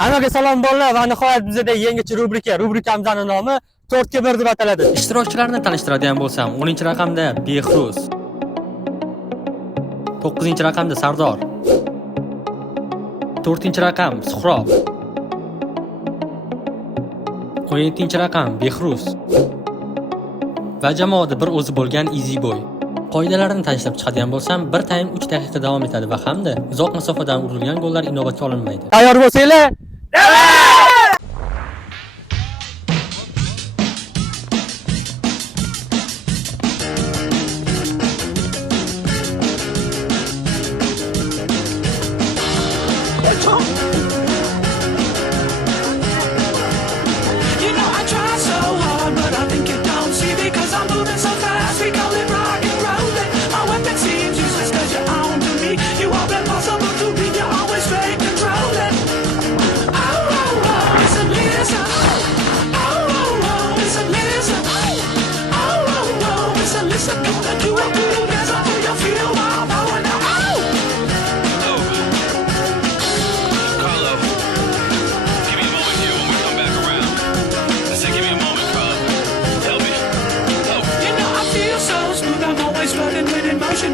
Hammaga salom bolalar va nihoyat bizda yangicha rubrikamizning nomi 4 ga 1 deb ataladi. Ishtirokchilarni tanishtiradigan bo'lsam, 10-raqamda Behruz, 9-raqamda Sardor, 4-raqam Suhrob, 17-raqam Behruz va jamoada bir o'zi bo'lgan Easy Boy. Qoidalarini tashlab chiqadigan bo'lsam, bir taym 3 daqiqa davom etadi va hamda uzoq masofadan urilgan gollar inobatga olinmaydi. Tayyor bo'lsanglar,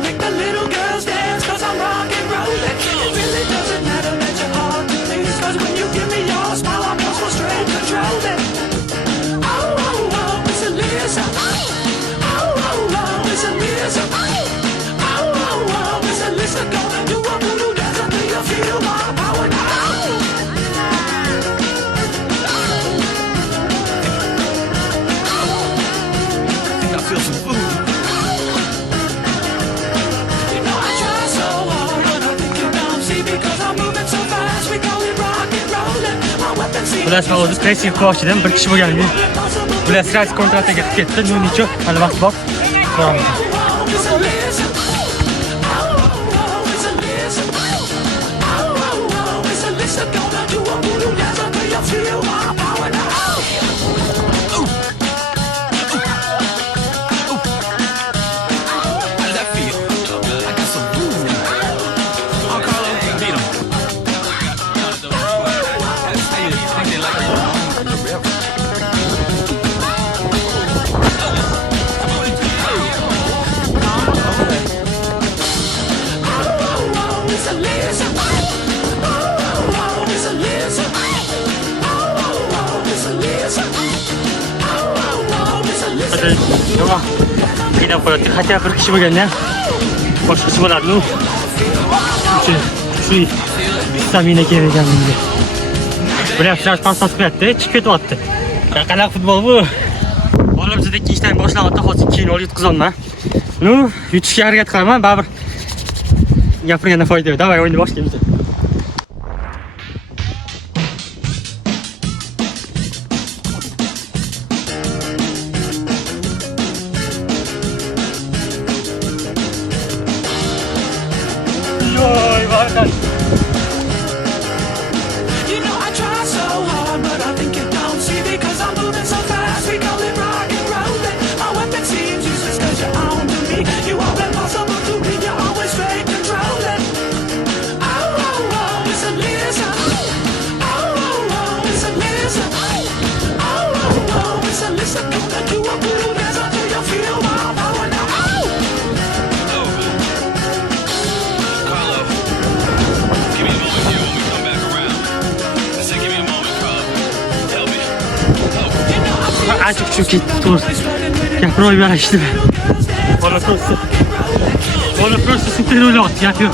make the little girls dance, cause I'm rock and rollin'. It really doesn't matter that you're hard to please, cause when you give me your smile, I'm lost for straight controlling. Oh, oh, oh, it's a Lisa. Oh, oh, oh, it's a Lisa. Oh, oh, oh, it's a Lisa. Gonna do a voodoo dance until you feel my power now. I think I feel some food. Bular hozir pressing qilmoqchidim, bir kishi bo'lgan. Bular sirasi kontrataga ketdi. Nunicho, hali vaqt bor. Yo'q. Qiyinab qo'yadi. Hatto bir kishi bo'lganda boshqa kishi bo'ladi-ku. Shu stamina kerak ekan bunga. Bular flash pass qilyapti, chiqib ketyapti. Qanaqa futbol bu? Bolam bizda ikkinchi taym boshlanyapti, hozir keyin gol yutqazolman. Nu, yutishga harakat qilaman, baribir gapirganda foyda yo'q. Davay, o'yinni boshlaymiz. You know I try so hard, but I think you don't see me, cause I'm moving so fast. We call it rock and rollin'. My weapon seems useless cause you're on to me. You are impossible to read, you're always straight controlling. Oh, oh, oh, it's a Lisa. Oh, oh, oh, it's a Lisa. Oh, oh, oh, it's a Lisa. Gonna do a voodoo dance until you feel my power now. Azıcık çok gitti dur. Yapmayı ver işte. Bana prosu süper öyle at yapıyor.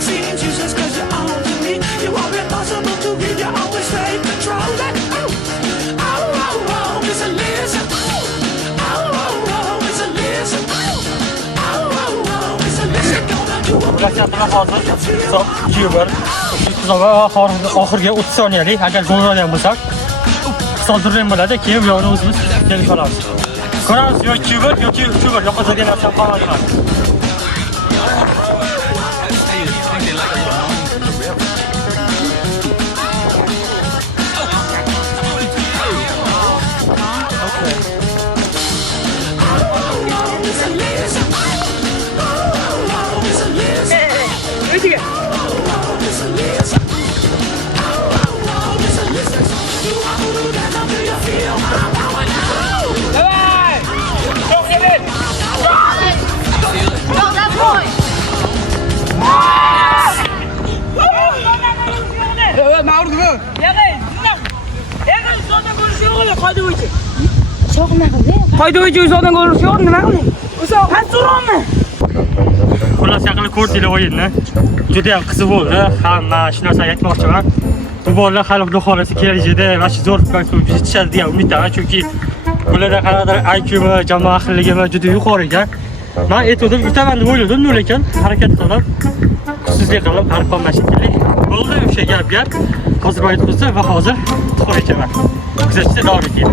Seems useless cause you're on to me. You are impossible to read, you're always straight controlling. Oh, oh, oh, oh. vaziyatlar hozir hisob 2-1. Hisobga oxirgi 30 soniyalik agar gol urgan bo'lsak hisob durang bo'ladi, keyin bu yo'lni o'zimiz kelib olamiz. Ko'ramiz yo 2-1 yoki 3-1 yo'qotadigan narsa qoladi. Haydovchi o'zidan ko'rish yo'q, nima qiling? O'zi qansurmi? Xullas yaqinda ko'rdinglar o'yinni. Juda ham qiziq bo'ldi. Hamma shu narsani aytmoqchiman. Bu bolalar xalq xohlasa kelajakda mana shu zo'r futbolchi yetishadi degan umiddaman, chunki ularda qanaqadir IQ va jamoa ahilligi juda yuqori ekan. Men aytdim, yutaman deb o'yladim, lekin harakat qilib, kuchsizlik qilib qarib qolmashikli. Bo'ldi o'sha gap. Hozir bayt qilsa va hozir tuxum echaman. Kuzatishda davom eting.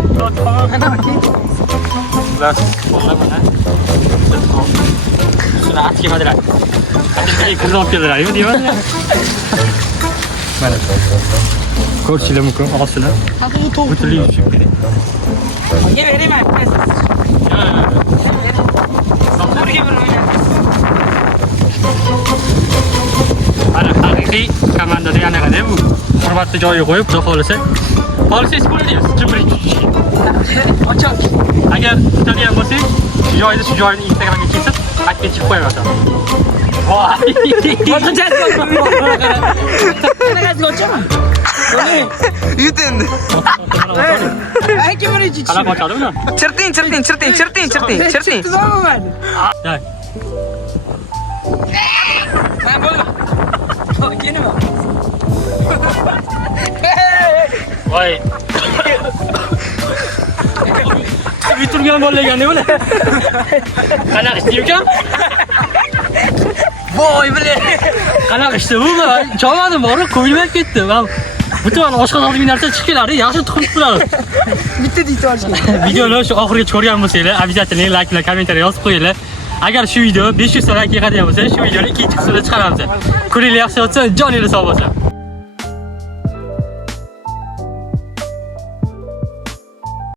Bas, mana. Shuni atga kelmadilar. Qanday kirib keldilar, deyman. Mana. Ko'rishinglar mumkin, osini. Butunlay tushib ketdi. Menga beraman. Ana haqiqiy komandada yana qanday bu hurmatli joyiga qo'yib, xudo xolisa. Xolisiz bo'ldingiz, jibri. Ochoq. Agar tutadigan bo'lsangiz, shu joyini Instagramga kesib, akka chiqib qo'yaman. Voy. Qanaqasi ochaman? Yut endi. Ay, kim uni ichish? Qanaqa ochadi buni? Chirting. Day. Men bo'ldim. Kelma. Voy. Bitirgan bo'lagan nima? Qanaqa ishlayapsan? Voy bile. Qanaqa ishda bu? Cho'madim bor, qo'yilmay ketdi. Men butun oshqozonga narsa chiqib keladi, yaxshi tuxum qiladi. Bitta deydi olishgan. Videoni shu oxiriga ko'rgan bo'lsanglar, обязательно like bilan kommentariy yozib qo'yinglar. Agar shu video 500 like yig'adigan bo'lsa, shu videoni ikkinchi qismida chiqaramiz. Ko'ringlar yaxshi bo'lsa, joningiz sog' bo'lsin.